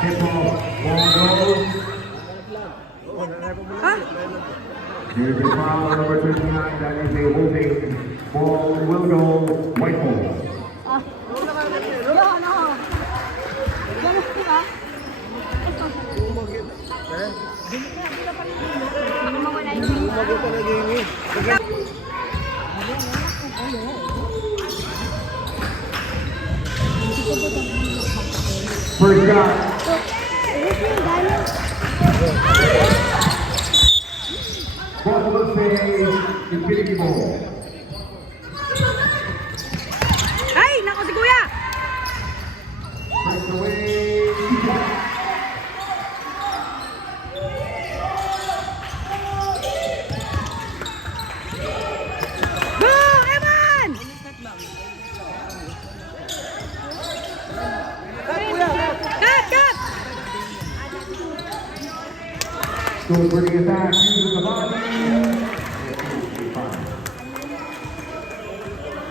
Tip off. Ball goes. Here's your foul, number 39. That is a holding. Ball will go white ball. First shot. Ball will say infinity ball. Ay, nako si Kuya! Breaks away. Go, Eman! Cut! Goes for the attack, uses the body.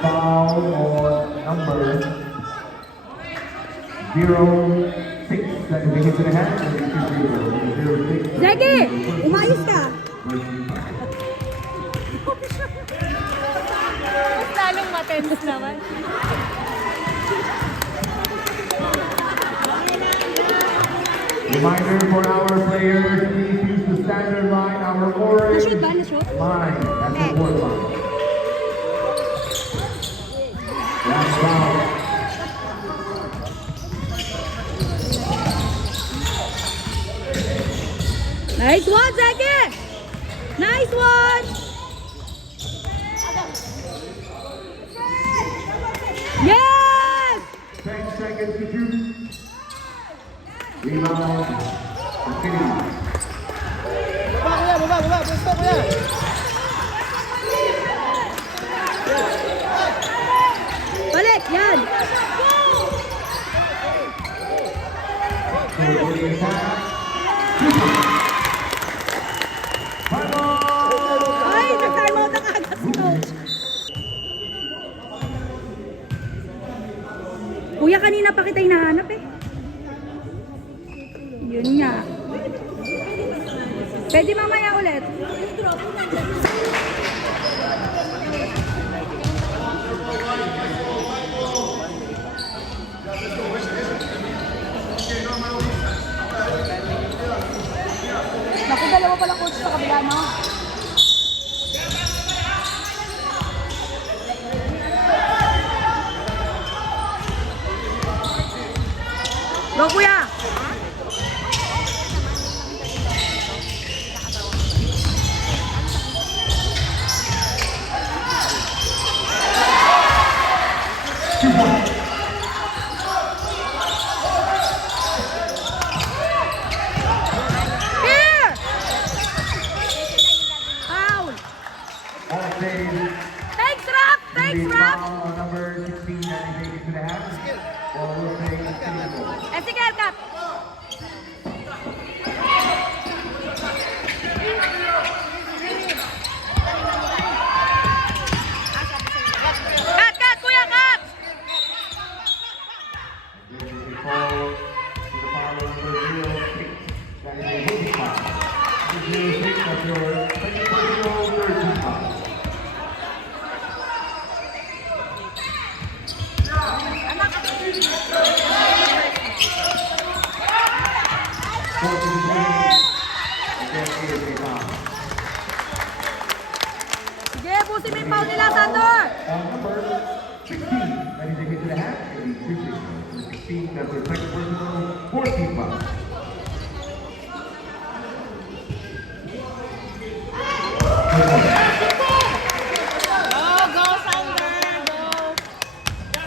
Foul on number 06. That is a hit to the head. 06. Zeki, umayos ka! Mas lalong matense naman. Reminder for our players, please use the standard line, our orange Na-shoot ba? Na-shoot? line. That's the fourth line. Last foul. Nice one, Zeki! Nice one! Yes! 10 seconds to shoot. Rebound. Infinity. Baba, gusto ko yan. Balik, yan! So, for the attack. Ay, nag-time out ang agad si Coach. Kuya, kanina pa kita hinahanap eh. Yun nga. Pwede mamaya ulit. Naku, dalawa pala coach sa kabila, no? Go, kuya! Here! Foul! All save. Thanks, Rap! Thanks, Rap! Foul on number 16. That is a hit to the head. Ball will say infinity ball. Eh, sige, Kat! Kat, kuya, kat! This is a foul to the foul on number 06. That is a holding foul. This is 06. That's your second personal third team foul. Sige, busin mo yung foul nila, Sandor! Number 16, that is a hit to the head. 16, that's your second personal, 14 foul. Go, Sander!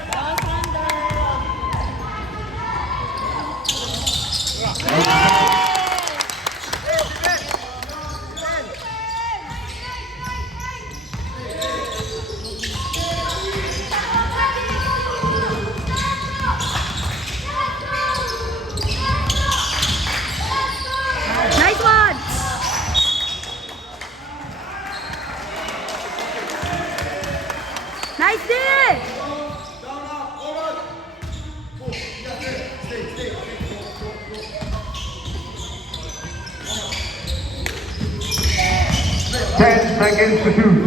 Go, Sander! 10 seconds to shoot.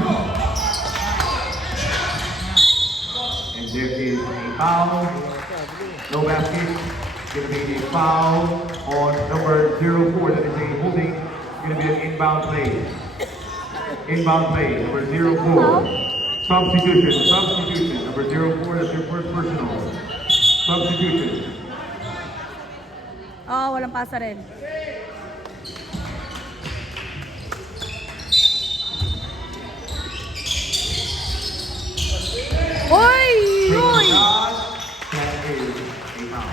And there is a foul. No basket. Gonna be a foul on number 04. That is a holding. Gonna be an inbound play. Inbound play, number 04. Substitution. Number 04, that's your first personal. Substitution. Oh, walang pasa rin. Oy! Oy! That is a foul.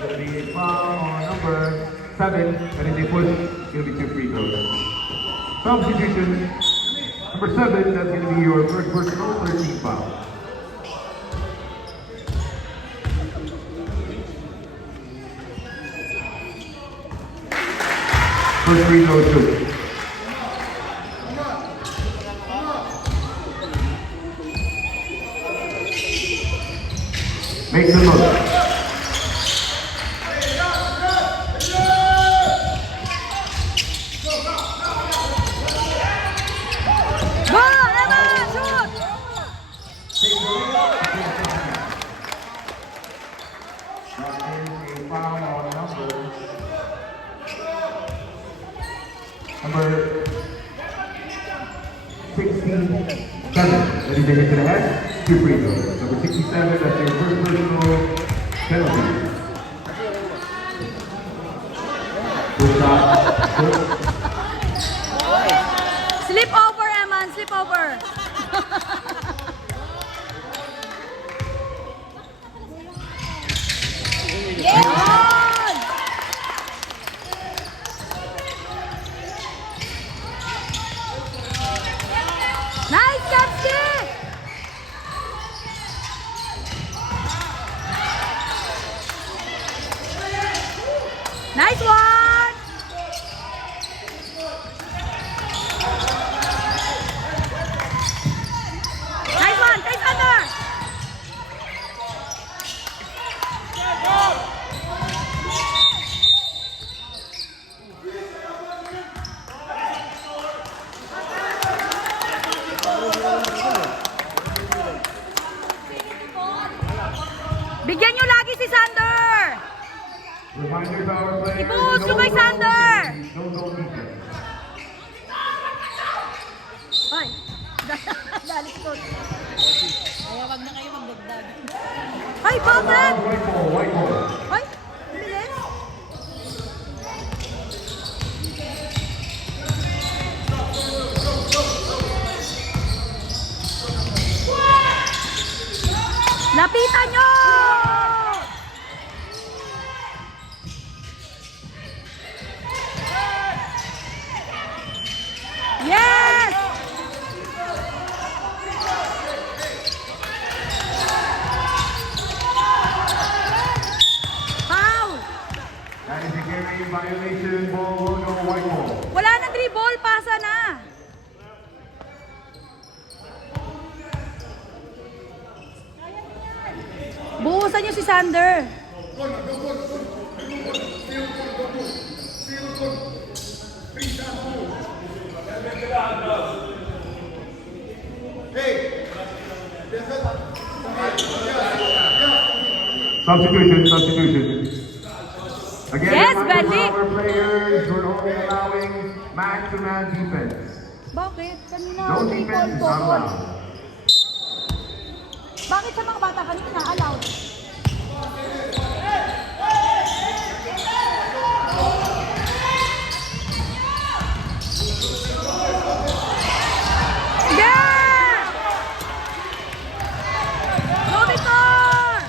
Gonna be a foul on number 7. That is a push. Gonna be 2 free throws. Substitution. Number 7, that's gonna be your first personal, 13 foul. First free throw shoot. Make the most. Go! Emma! Shoot! That is a foul on number 67. That is a hit to the head, 2 free throws. Number 67, that's your first personal penalty. Good shot. Good. Slip over, Eman. Slip over. Yun! Nice, Kapsi! Nice one! Nice one! Nice under! Bigyan nyo lagi si Sander! Reminder to our players. Ibuhos nyo kay Sander! No goal defense. Ay! Dalit ko. Kaya wag na kayo magdagdag. Ay, bakit? White ball, white ball. Ay! Bilis! Lapitan nyo! Yes! Foul! That is a game violation. Ball will go white ball. Wala na dribble, pasa na. Buhusan niyo si Sander. Substitution. Again, Yes, reminder to Benny. our players, we're only allowing man-to-man defense. Bakit? Kanina, No triple defense is not double. allowed. Bakit sa mga bata kanina allowed? Yeah! Lumitor!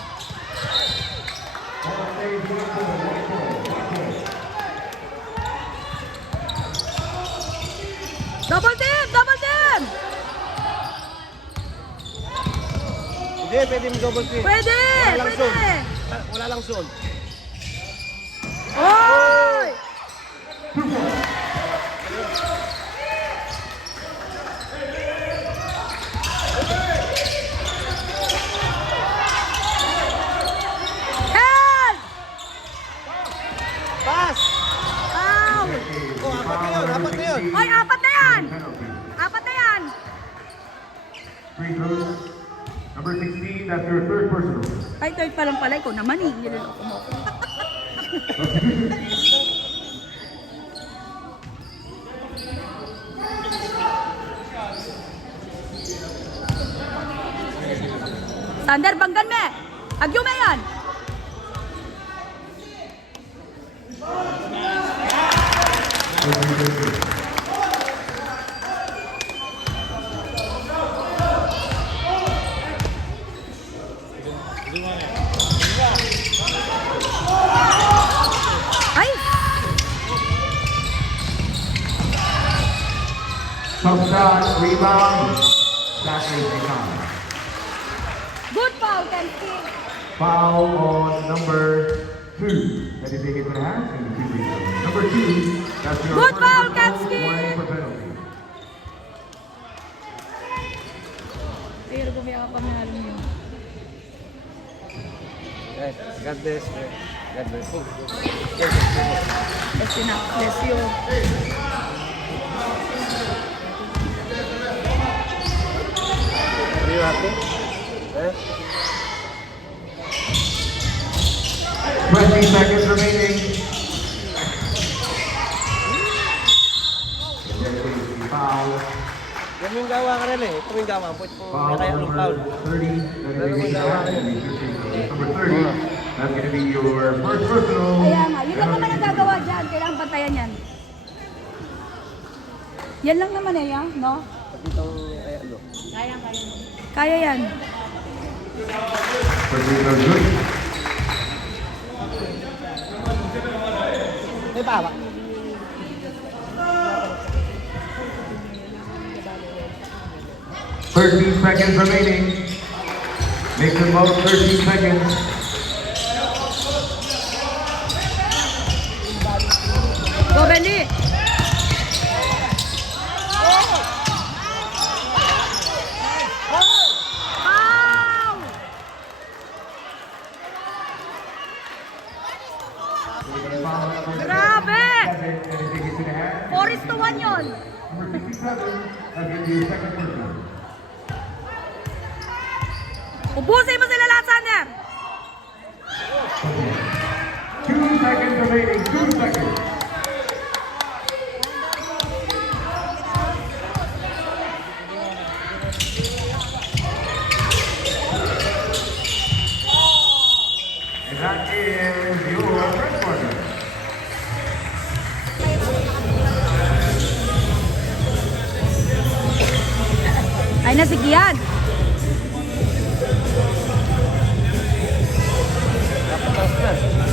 Ball stays white ball, white ball, white ball. Double team! Double team! Hindi, pwede mo double team. Pwede! Wala lang Pwede! zone. Wala lang zone. Oy! Help! Pass! Ow! Oh, apat na yun, apat na yun. Oy, apat na yan! Penalty. free throws. Number 16, that's your third personal. Ay, third pa lang pala. Ikaw naman eh. Niloloko mo. Sander, banggan me! Agyo me yan! Ay! Tough shot, rebound. That is a foul. Good foul, Kensky! Foul on number 2. That is a hit for the hands and the two free throws. Number 2, that's your Good first foul, personal, Kapski! one for penalty. Pero gumiyak pa mahal niyo. Yes, God bless. God bless. Bless you na. Bless you. Are you happy? Eh? 20 seconds remaining. There is the foul. Yan yung gawa ka rin eh. Ito yung gawa. Pwede kung Foul kaya anong foul. number 30. That is a hit for the hands and the two free throws. Number 30, that's going to be your first personal. Kaya nga, yun lang naman ang gagawa dyan. Kailangan pantayan yan. Yan lang naman eh, no? Pati itong kaya ano. Kaya yan. First free throw good. May bawa. Thirteen seconds remaining. Make the most 13 seconds. Go, Bendy! Foul! Grabe! 4-1 yun. Number 67, that's going to be your second personal. Ubusin mo sila lahat, Sander! 2 seconds remaining. 2 seconds. And that is your first partner. Ay, nasigiyan! Dapat taas na.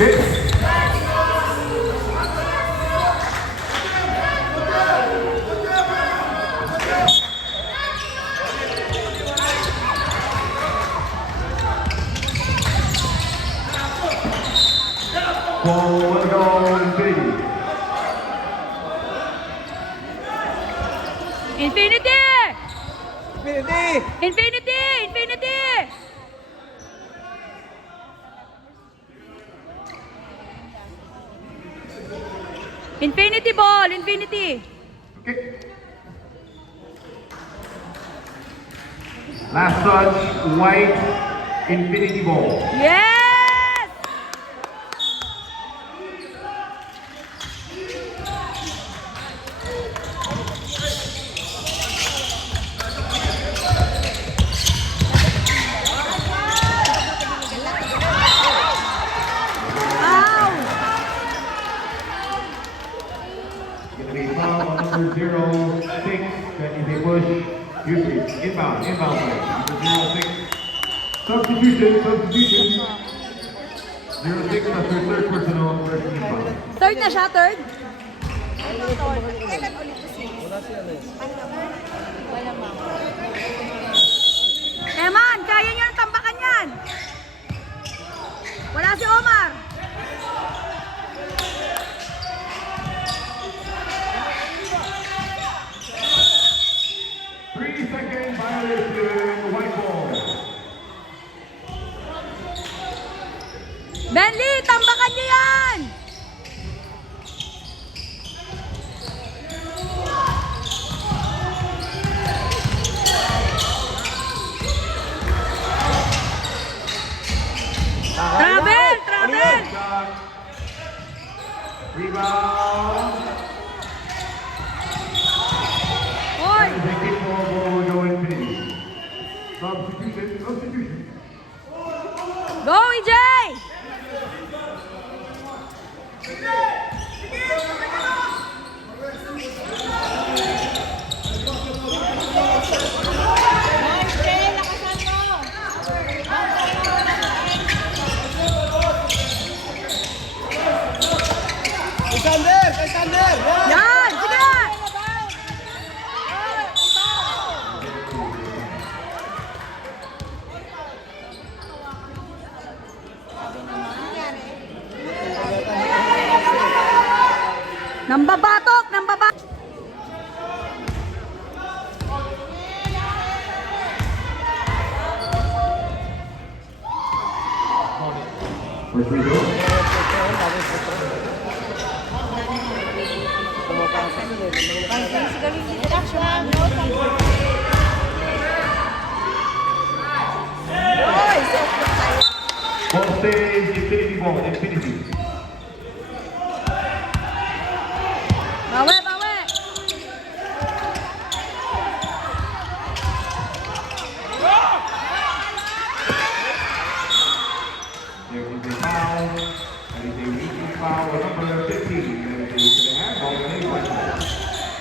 Hit. Ball will go Infinity. Infinity! Infinity! Infinity! Infinity! Infinity ball! Infinity! Okay. Last touch, white Infinity ball. Yes! Ow! Gonna be foul on number 06. That is a push. Usage. Inbound play. Number 06. Substitution. 06, that's your third personal versus inbound. Third na siya, third? Kailan ulit to si? Wala siya ano eh. Wala ma'am. Eman, kaya niyo ang tambakan yan. Wala si Omar. Three-second violation, white ball. Benly, tambakan niyo yan. Travel, travel. Shot. Rebound. Hoy, And the kick ball will go in finish. Substitution. go EJ. Nice, Jay! Lakasan mo! Kay Sander! Kay Sander! Yan! Yan, sige. Nambabatok, nambabatok. For free throw. Pumapasok yun eh. Deduction. Ball stays, infinity ball, infinity. Bawe, bawe. There is a foul. That is a weekly foul on number 15. That is to the handball, and a white ball.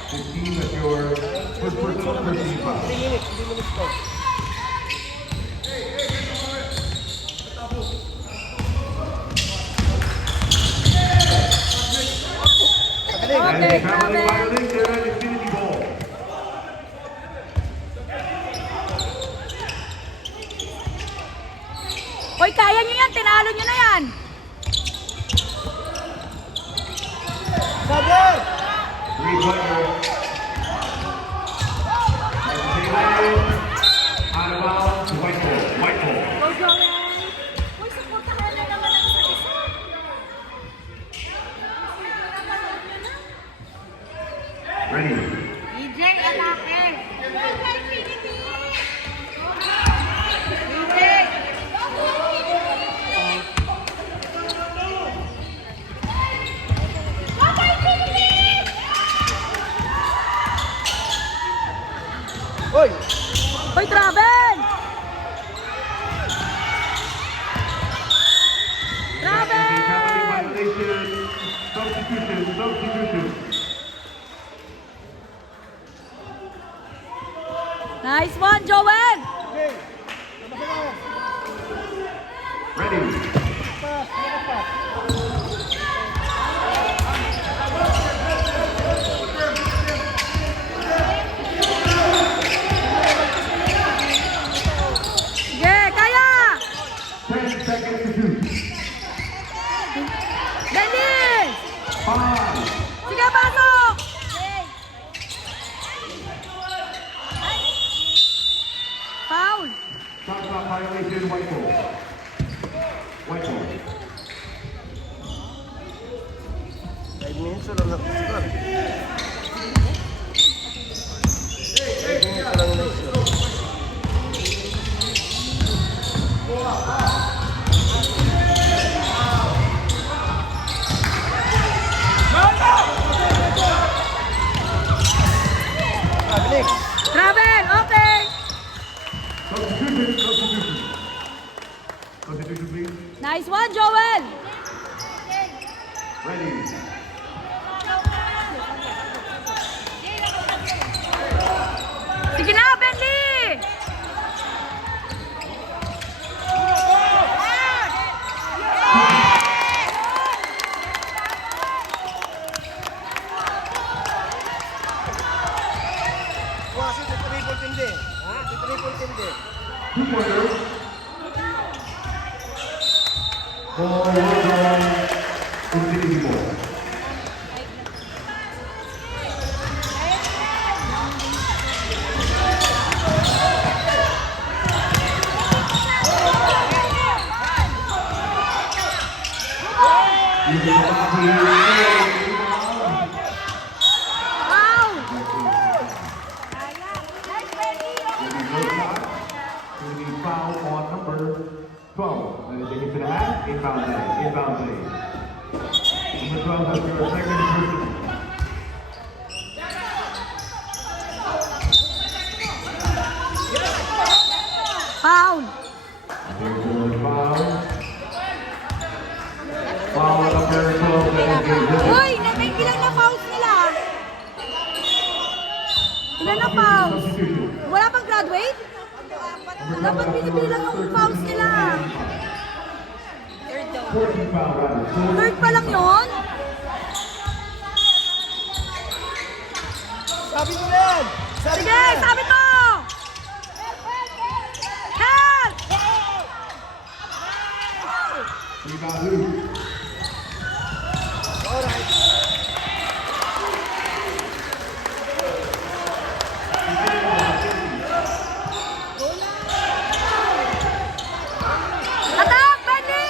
15, that's your first personal 13 foul. 3 minutes po. And Okay, a family grabe. violation and infinity ball. Hoy, kaya niyo yan. Tinalo niyo na yan. Sander! Three-pointer. Out of bounds, white ball, white ball. Go, Joel. Hoy, supportahan na naman ang isa't isa. Ready. EJ, atake! Hoy! Hoy, travel. That is a Travel. family violation. Substitution. Nice one, Joel. Okay! Labas na! Ready. Pass! Pass! Sige, kaya. 10 seconds to shoot. Dennis. 5, Sige, pasok. Foul. shot clock violation, white ball. White ball. 5 minutes lang na. 5 minutes lang na issue. Pabilik! Travel, okay. Substitution. Substitution, please. Nice one, Joel. Ready. Sige na, Bentley. for Woodrow Infinity Ball. You get the ball here. Foul! Will be foul on number 12. That is a hit to the hat. Inbound play. Inbound play. Number 12 has your second person. Foul! There's a foul. Foul on number 12. That is a hit. Uy! Ilan na fouls nila? Ilan na fouls? Substitution. Wala pang graduate? Dapat binibilang yung fouls nila. 14 foul rather. Third pa lang yun? Sabi mo na yan! Sabi Sige, sabi mo! Help! Rebound who? Alright. Attack, Benny!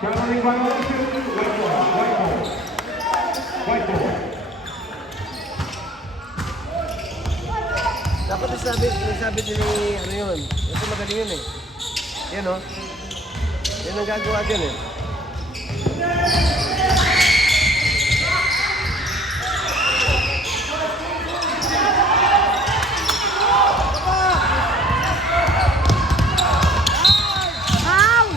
Traveling violation. White ball. White ball. White ball. Dapat sabi din ni ano yun. Ito magaling yun eh. Yan o. Yan ang gagawa dyan eh. Foul!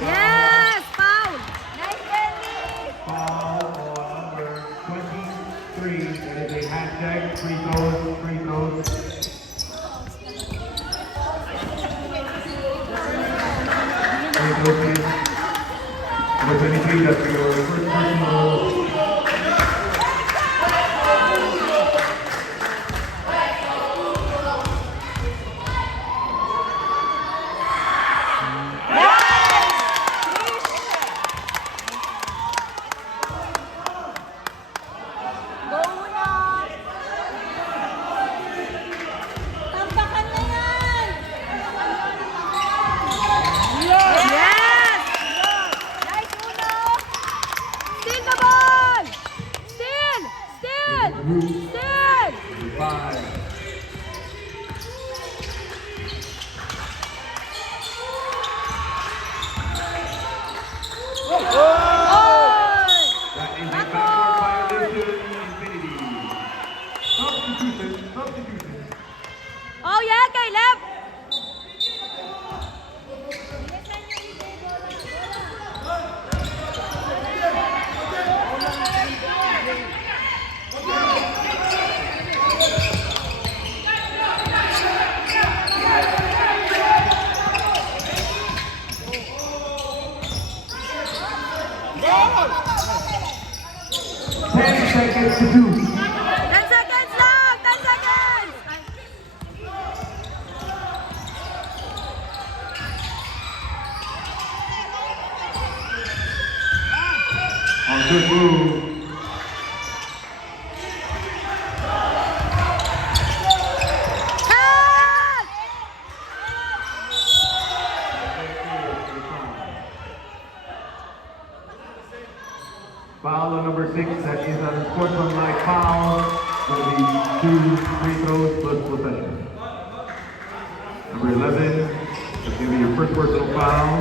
Yes! Foul! Nice, Benny! Foul on number 23. That is a hashtag. Free throws. Free throws. Free throws, please. Number 23, that's your first personal. Go na! Tambakan na yan! Yes! Nice, Uno! Steal the ball! Steal! Steal! Steal! 5. Oy! That is a backcourt violation. Infinity. Substitution. Substitution. Oh yeah, Caleb! Ten seconds to do. 10 seconds lang! 10 seconds! On good move. Help! Foul on number 6. That is a sportsmanlike foul. Going to be 2 free throws plus possession. Number 11. That's going to be your first personal foul.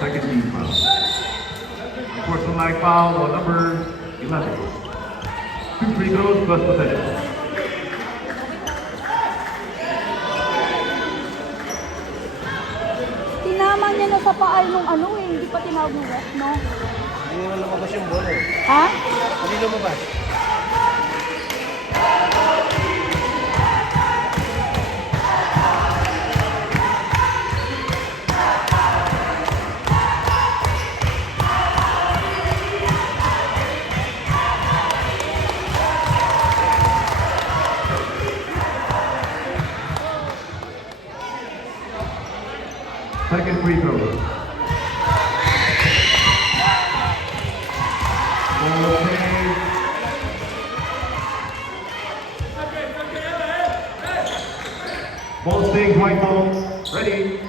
Second team foul. Sportsmanlike foul on number 11. 2 free throws plus possession. Tinama niya na sa paa nung ano eh, hindi pa tinawag ng ref, no? Hindi naman lumabas yung bola eh. Ha? Hindi lumabas. Second free throw. Okay. Ball sticks, white ball. Ready.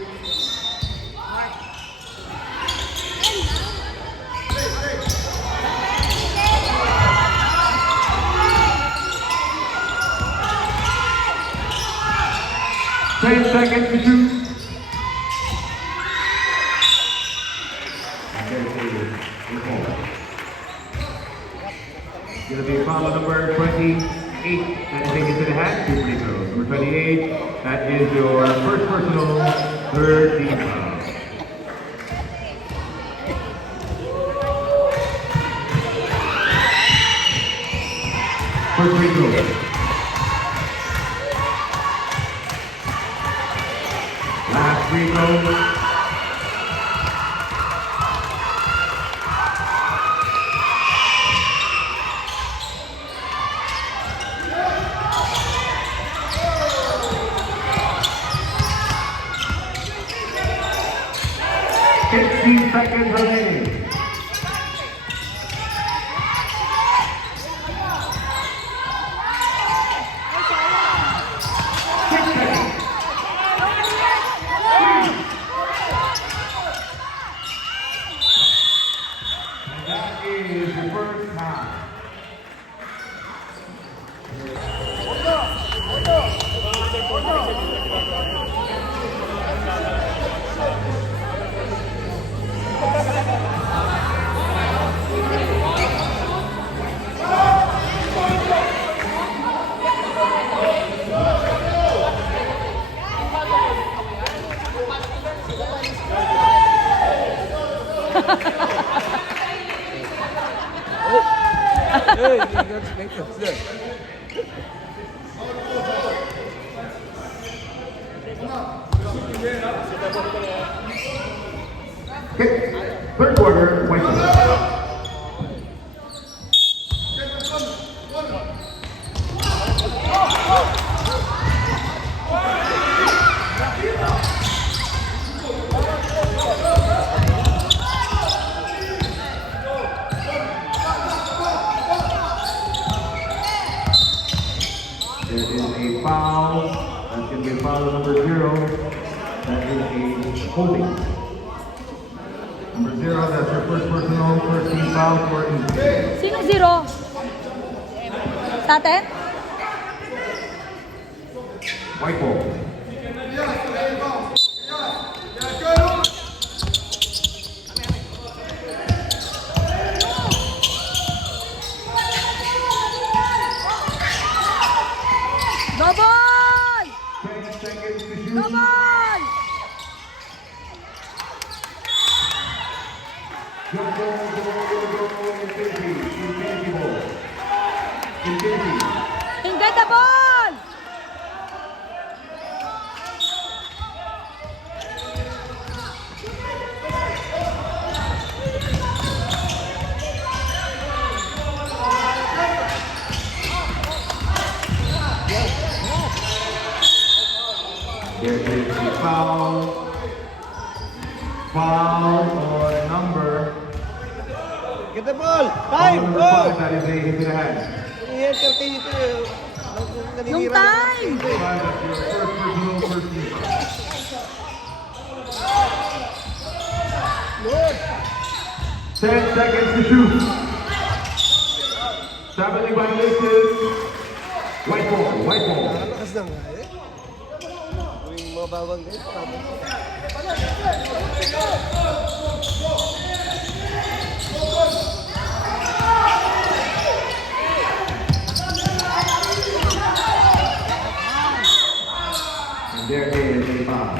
Ten seconds to shoot. And there's a ball. Gonna be foul number 28. That takes it to the hat. 2 free throws. Number 28. That is your first personal, third team foul. First free throw. Last free throw. Seconds remaining. 6 seconds. And that is your first time. Hey, you got to make it there. Okay. Third quarter, white ball. There is a foul. That's going to be a foul number 0. That is a holding. Number 0, that's your first personal, first team foul for East. Sino zero? Sa atin? White ball. Double! 10 seconds to shoot. Double! Go, infinity. Infinity ball. Infinity. Ingrid the ball! There is a foul. Foul on number. Get the ball! Foul Time! number Go! 5, that is a hit to the hand. I-entertain ito eh. Yung time! 5, that's your first personal, first team foul. Good! 10 seconds to shoot. 7 violations. White ball, white ball. Nakalakas na nga eh. Yung mga bawang guys, tapos. And there is a foul.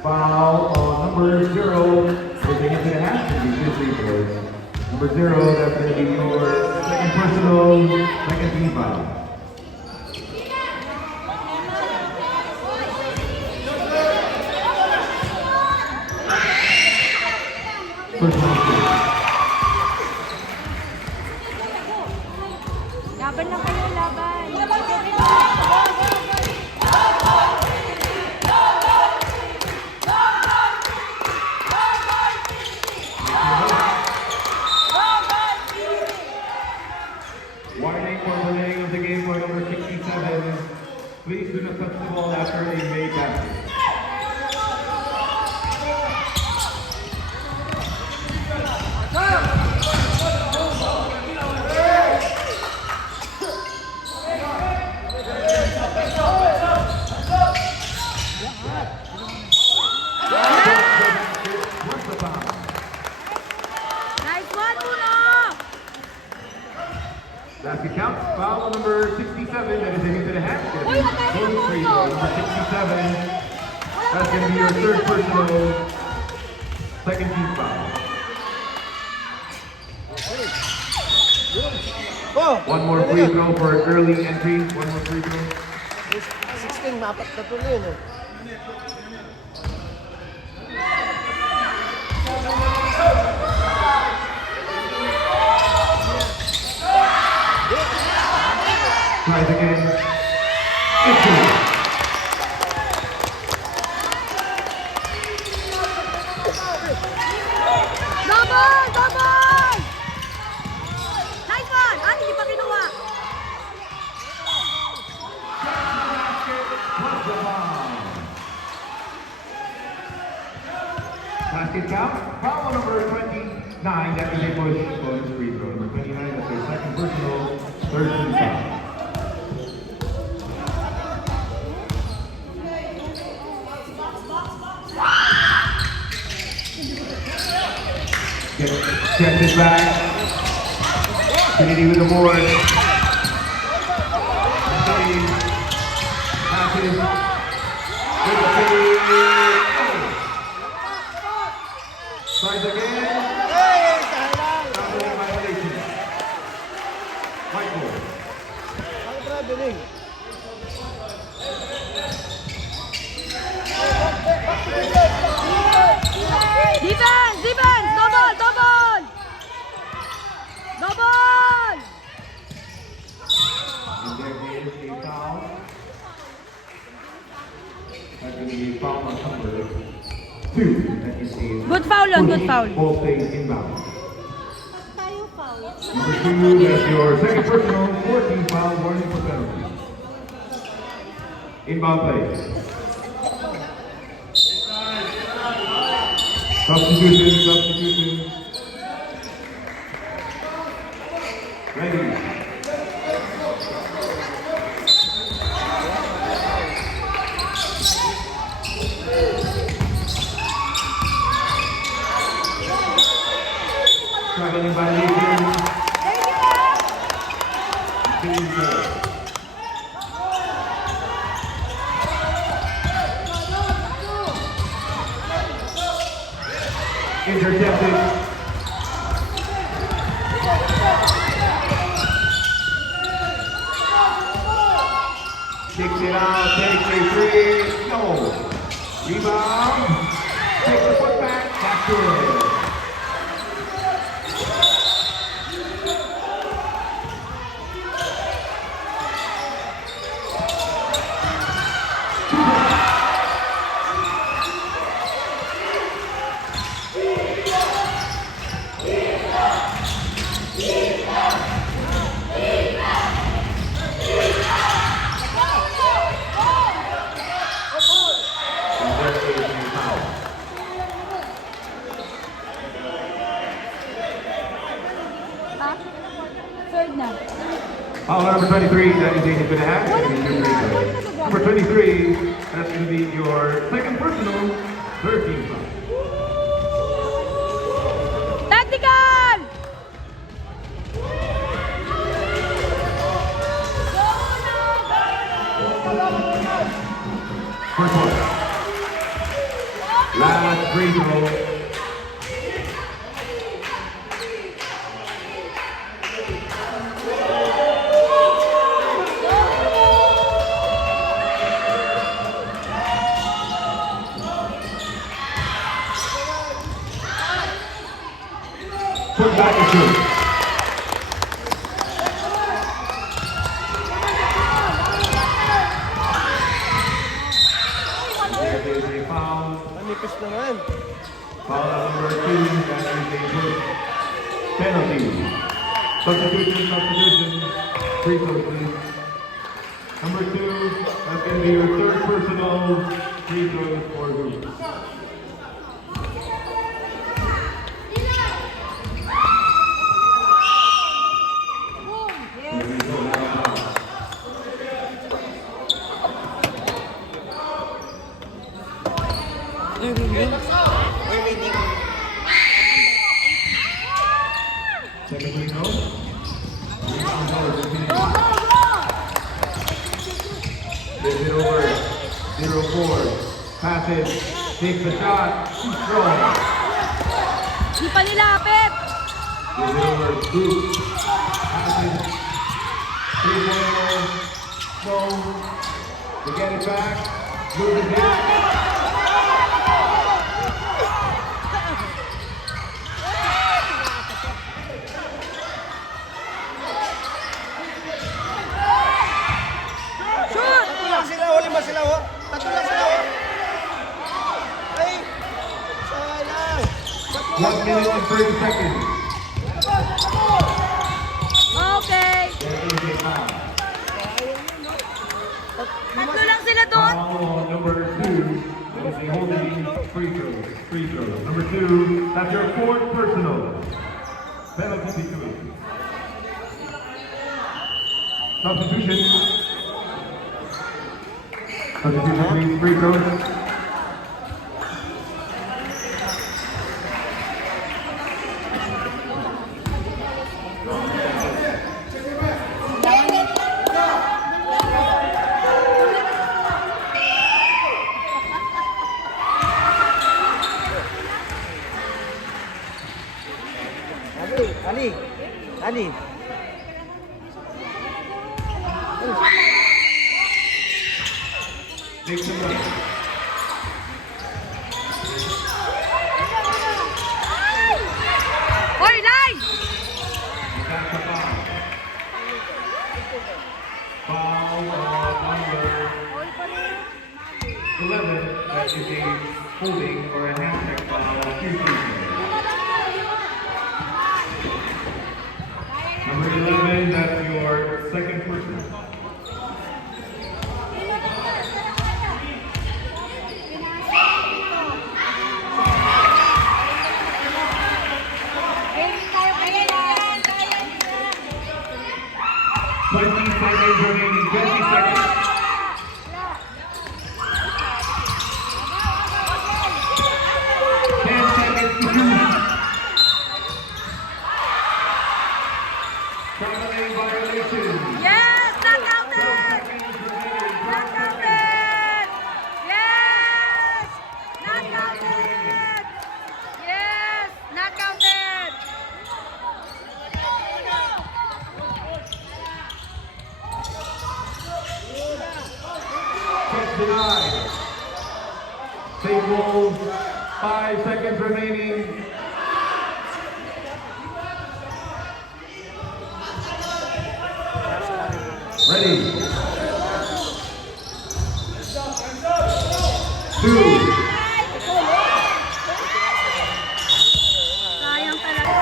Foul on number 0. Taking it to the half, and you should free throws. Number 0, that's going to be your second personal, second team foul. Personal foul. Laban lang kayo, laban. for number 67. Please do not touch the ball after a made basket. What's the foul? Nice one, Bruno! Basket count. Foul number 67. That is a hit to the hand. Uy, natay mo Free mo. throw number 67. That's going to be your third personal, second team foul. Oh! One more ano free yun? throw for early entry. One more free throw. 16, mapat na tuloy yun eh. Tries again. It's good. Double! Double! Nice one! Ah, hindi pa kinuha. Plus the foul. Basket count. Foul number 29. That is a push bonus free throw. Number 29. That's their second personal, third team foul. Checks it back. Kennedy with the board. Kennedy passes. With the save. Tries again. Hey! Sahalan! Traveling violation. White ball. Ang traveling. Defense! Defense! Double! Double! Double! And there is a foul. That's going to be a foul on number 2. That is a Good foul yun, good foul. ball stays inbound. Tayo foul. Number 2, that's your second personal, 14 foul, warning for penalty. Inbound play. Substitution. Ready. Traveling violation. Team four. Intercepted. Kicks it out, takes a three, no. Rebound, takes the foot back, that's good. And there is a foul. Ah, third na. Foul number 23, that is a hit to the hand. That is your free throw. Number 23, that's going to be your second personal, 13 foul. Tactical! First one. Last free throw. Put back and shoot. There is a foul. Manipis naman. Foul number 2, that is a good penalty. Substitution. Free throw, please. Number 2, that's going to be your third personal free throws for group. Second free throw. Gives it over. 0-4. Passes. Takes the shot. Too strong. Di pa nilapit. Gives it over. Group. Passes. 3-pointer. Strong. To get it back. Loses it. Shoot! Tatlo lang sila, huli ba sila, oh? Tatlo lang sila, oh. Ay! Sayang! 1 minute and 30 seconds. Okay. There is a foul. Tatlo lang sila doon. Foul on number 2. That is a holding free throw. Free throw. Number 2. That's your fourth personal. Penalty situation. Substitution. Substitution, free throws. Ali. Take some run. Hoy, line! That's a foul. Foul on number 11. That is a holding or a hand check foul on Houston. Number 11, that's your second person. Twenty seconds remaining. 20 seconds. 10 seconds to shoot. Traveling violation. Yes! Not counted! Not counted! Yes! Not counted! Yes! Not counted! Catch denied. Save ball. 5 seconds remaining. Ready. 2. Sayang talaga.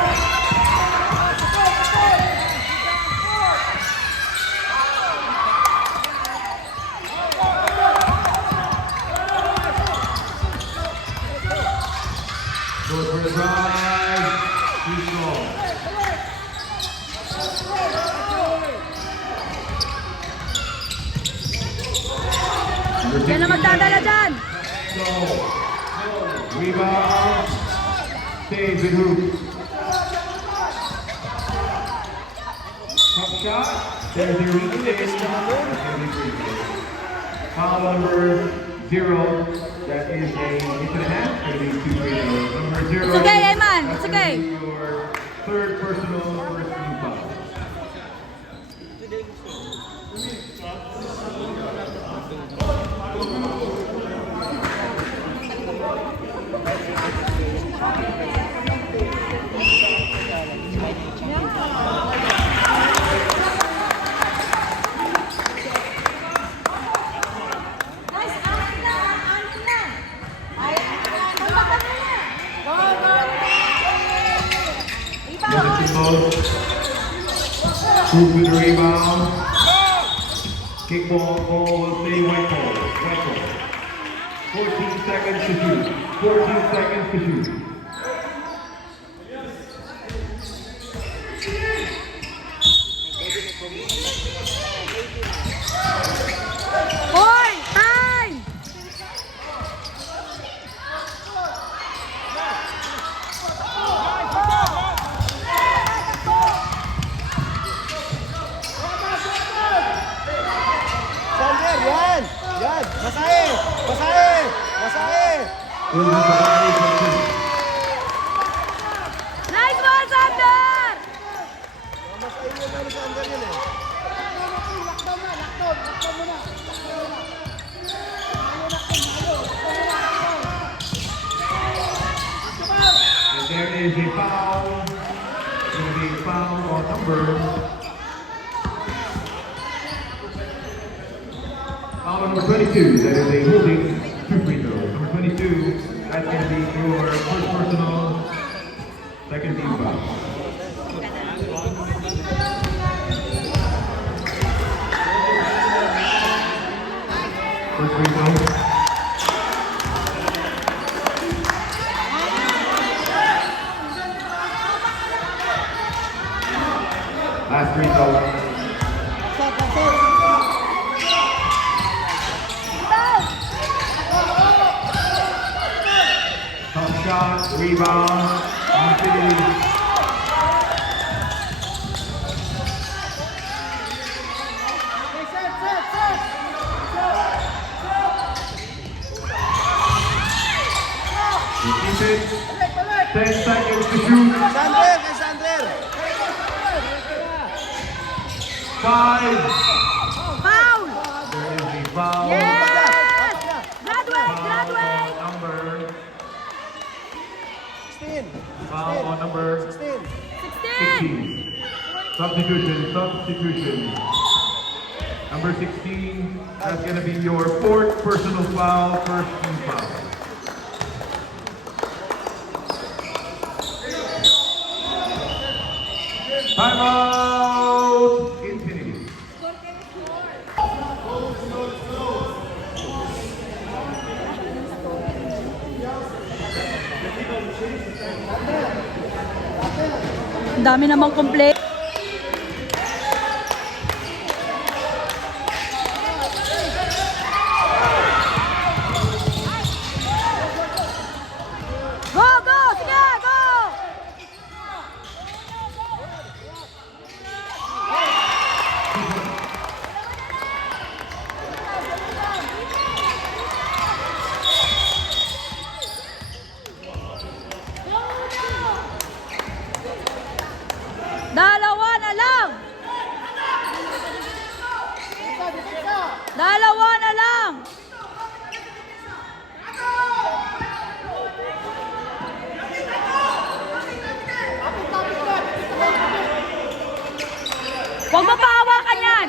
Goes for the drive. Too strong. Yan na magdadala dyan. So, rebound. Stays in hoop. Top shot. There's your foul number 0. That is a hit and a half. Going to be 2 free throws. Number 0. It's okay, Ayman. It's That's gonna okay. be your third personal first team foul. Hoop with the rebound. Kickball, ball will stay white ball. White ball. 14 seconds to shoot. 14 seconds to shoot. Hoy! Time! Sander, yan! Yan! Basahe! Basahe! Basahe! Will be provided for two. Nice one, Sander! Basahe mo na ni Sander yun eh. And there is a foul. It's going to be a foul on number 22. That is a holding two free throws. Number 22, that's going to be your first personal, second team foul. First free throw. Last free throw. Tough shot, rebound, Infinity. You keep it. 10 seconds to shoot. Sander! Kay Sander! 5. Foul! There is a foul. Yes! Graduate! Foul Graduate! on number. 16! Foul on number 16! 16! 16. Substitution, substitution. Number 16, that's going to be your fourth personal foul, first team foul. Timeout, Infinity. Ang dami namang complaint. Go, go! Sige, go! Dalawa na lang! Dalawa na lang! Huwag mo pahawakan yan!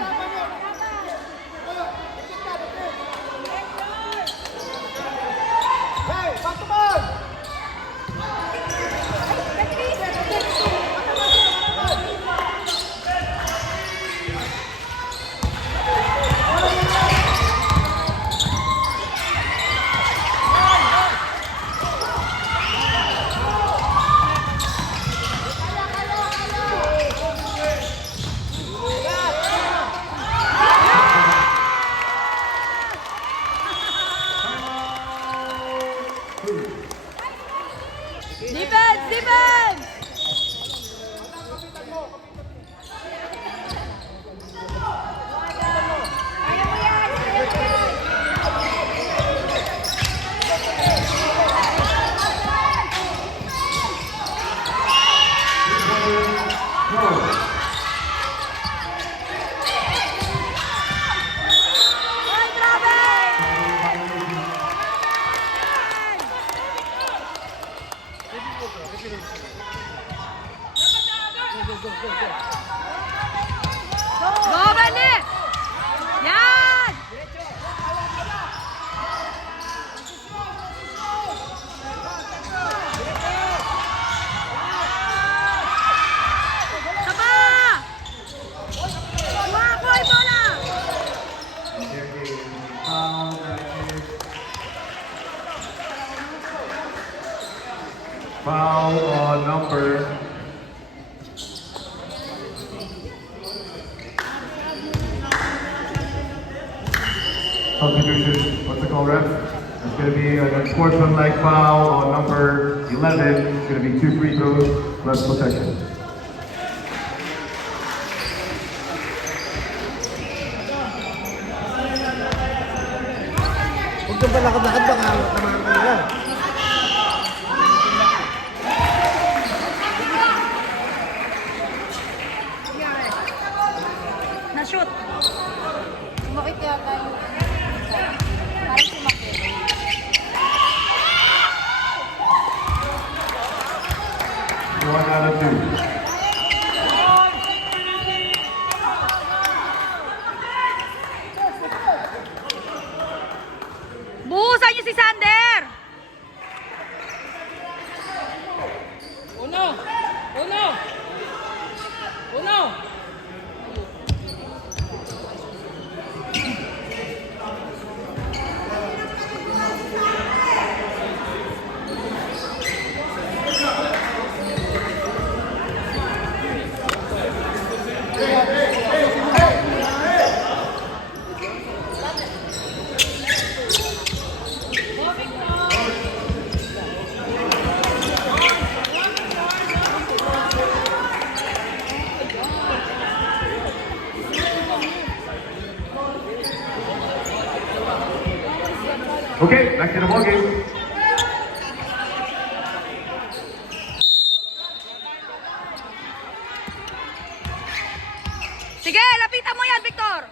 on number substitution. What's the call, ref? It's going to be an unsportsmanlike foul on number 11. It's going to be 2 free throws, less possession. Huwag kang palakad-lakad baka tamahan ka nila. Na-shoot. Sumakit yata yung... Parang sumakit. One out of 2. Buhusan niyo si Sander! Uno! Uno! Uno! Okay, back to the ball game. Sige, lapitan mo yan, Victor!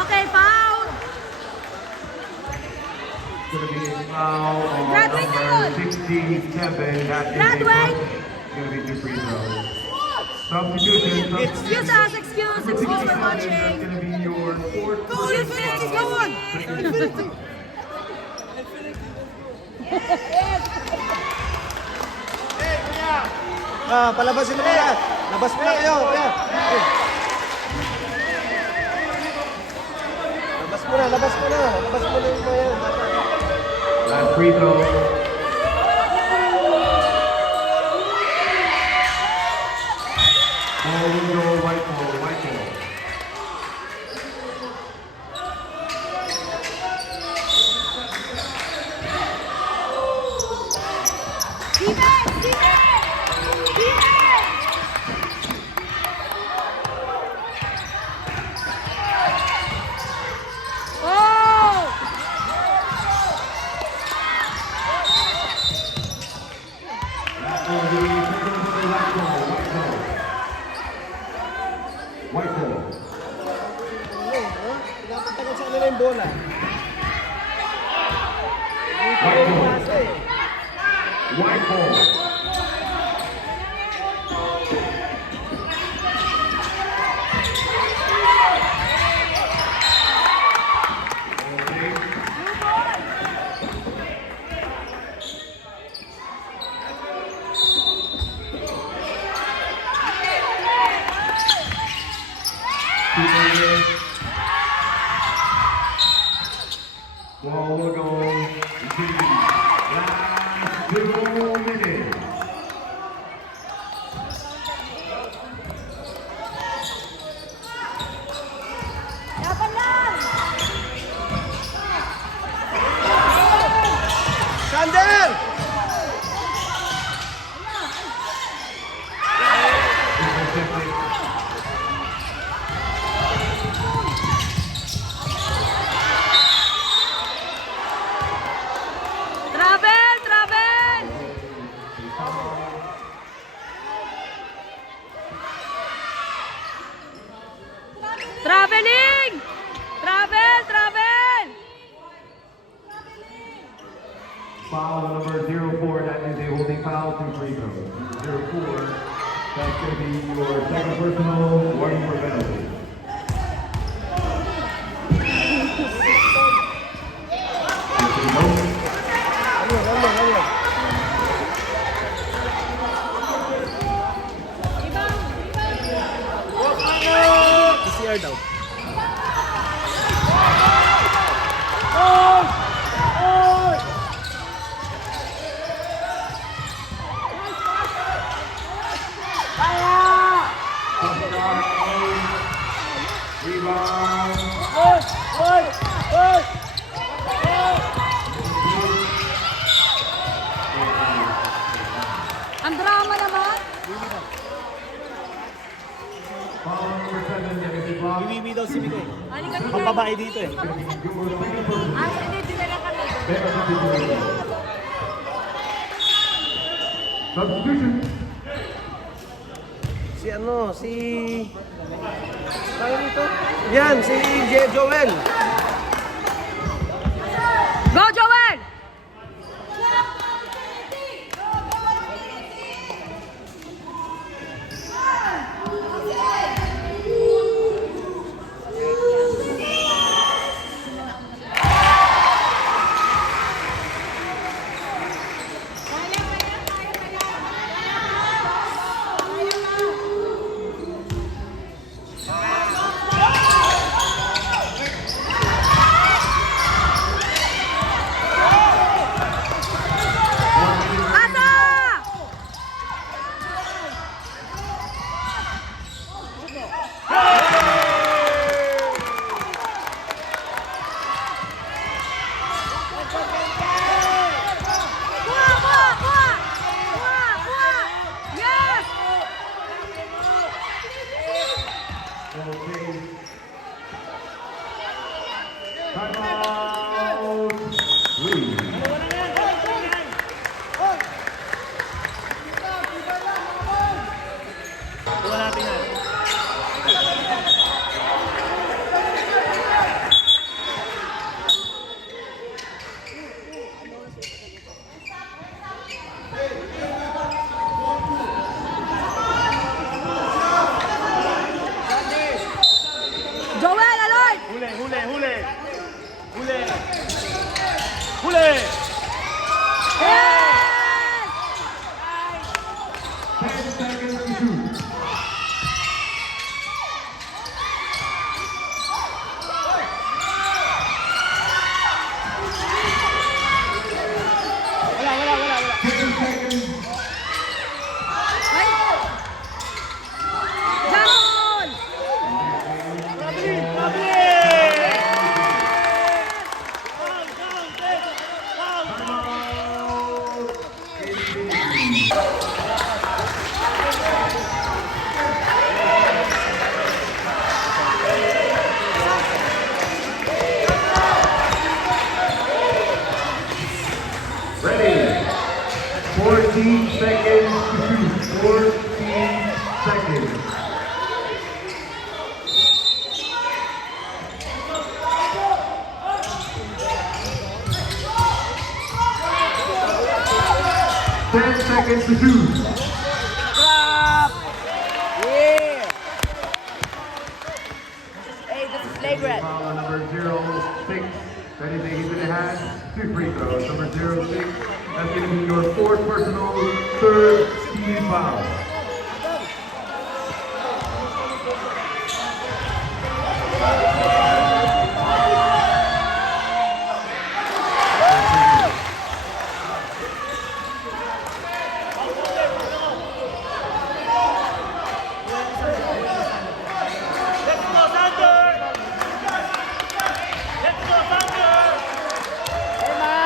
Okay, foul! It's going to be a foul on Graduate na yun. number 67. That is Graduate. It's going to be 2 free throws. Substitution. Excuse us, excuse we're That's watching. going to be your fourth. Excuse me, go on! Palabasin mo na. Labas mo na kayo. Kaya. Labas mo na, labas mo na. Labas mo na yung mga yan. Last free throw. Ball will go white ball, white ball. Defense! Defense! Defense! Oh! That will be white ball, white ball. White ball. Pinapatagal sa kanila yung bola. White ball. White ball. Ball will go into the last 2 minutes. Laban lang! Sander! Travel! Travel! Foul on number 04, that is a holding foul, 2 free throws. 04, that's going to be your second personal, warning for penalty. PCR daw. Rebound. Ang drama naman. Foul number 7, that is a block. Bibibi daw si Miguel. Halika dito. Ang babae dito eh. Ah, hindi, dinala kami. Substitution. Si ano, si... Tayo dito? Yan, si Joel. Go, Joel! Ready. 14 seconds to shoot. 14 seconds. Ten seconds to shoot. Stop! Yeah! Hey, this is flagrant. Foul on number 06. That is a hit in the hand. 2 free throws. Number 06. That's going to be your 4th personal, 3rd team foul.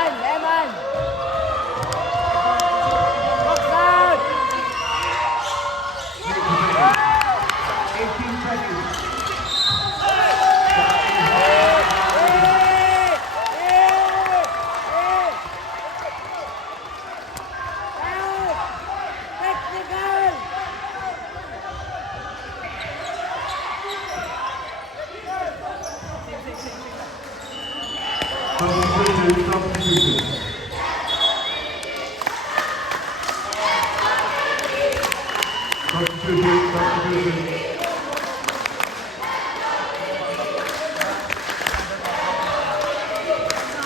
Lemon! Box out! 18 seconds. Substitution. Substitution.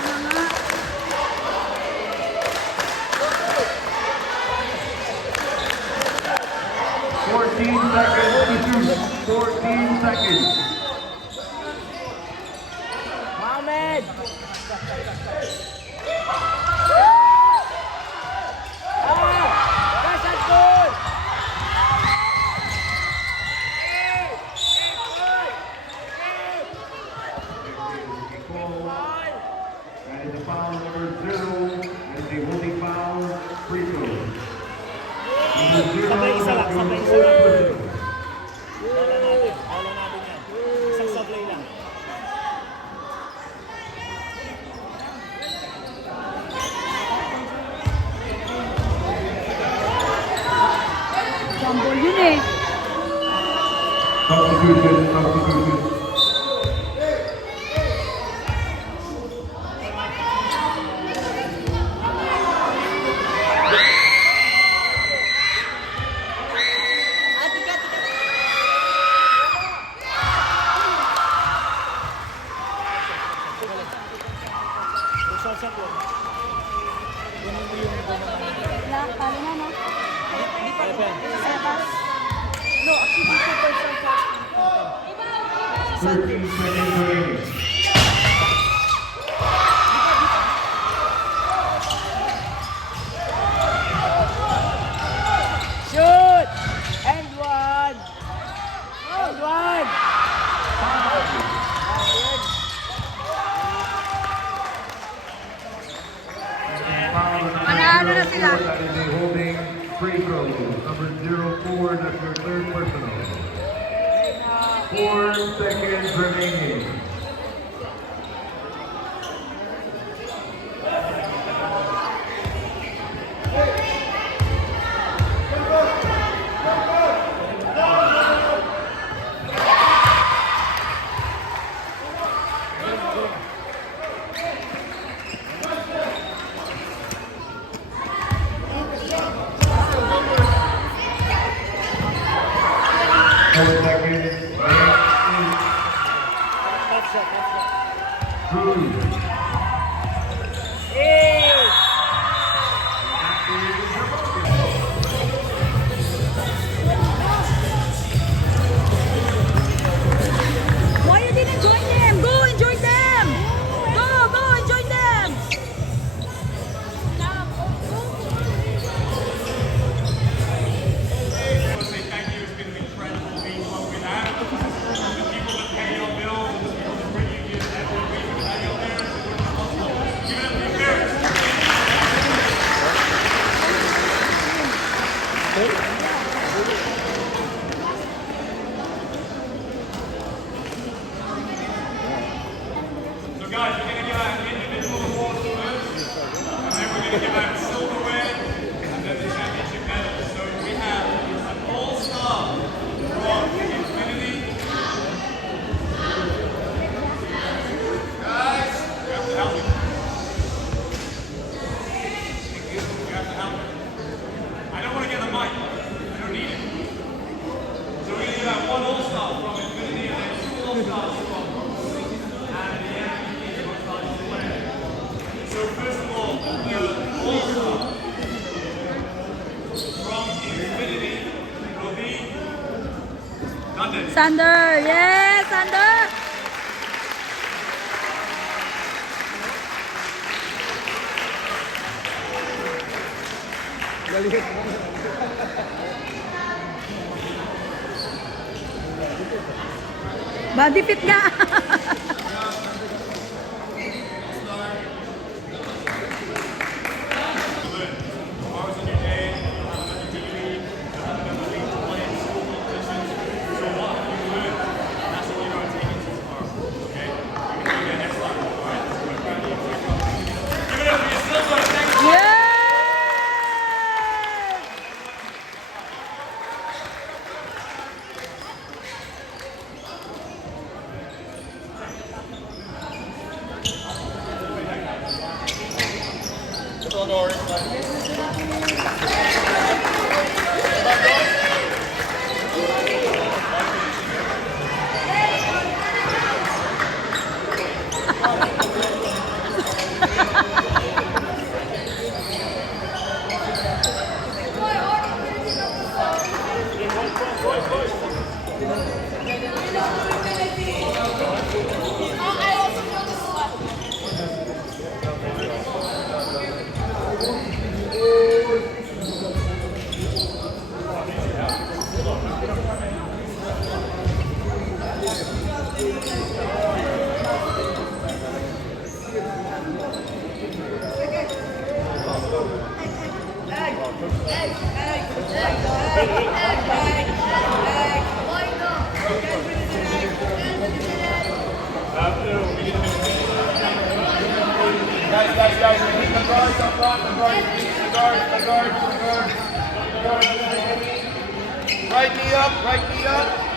Tama nga. 14 seconds to shoot. 14 seconds. Mohamed. That's a goal. That is a foul number 0. That is a holding foul. Free throw. Number 0, Sabay isa lang, sabay isa lang. Wala natin yan. Isang sablay lang. Jumble yun eh. Substitution. Shot lang. Wala, paano na, no? Kaya pa yan. Sa labas. No, actually, super shot. 13 seconds remaining. Shoot. And one. And one. Manalo na sila. That is a holding free throw. Number 04, that's your third personal. 4 seconds remaining. Why you didn't join them? Go and join them! Go and join them! Say thank you. It's been an incredible week. What we've had, the people that pay your bills, and the people that bring you gifts every week, and have your parents and your responsible. Give it up for your parents. So guys, we're going to give out individual awards first, and then we're going to give out silverware, and then the championship medals. So we have an all-star from Infinity. Guys, you have to help me. You have to help me. I don't want to get the mic. I don't need it. So we're going to give out one all-star from Infinity, and then two all-stars from and the MVP most valuable player. So first of all, the all-star from Infinity will be London. Sander! Yes, Sander! Body fit nga! Tomorrow's a new day. You'll have another degree. You'll have another league to play in school competitions. So what have you learned? And that's what you're going to take into tomorrow. Okay? You're going to do that next time. All right? So we're proud of you. Give it up for your silver. Thank you. Yes! guys. We need the guards up front. The guards. Right knee up.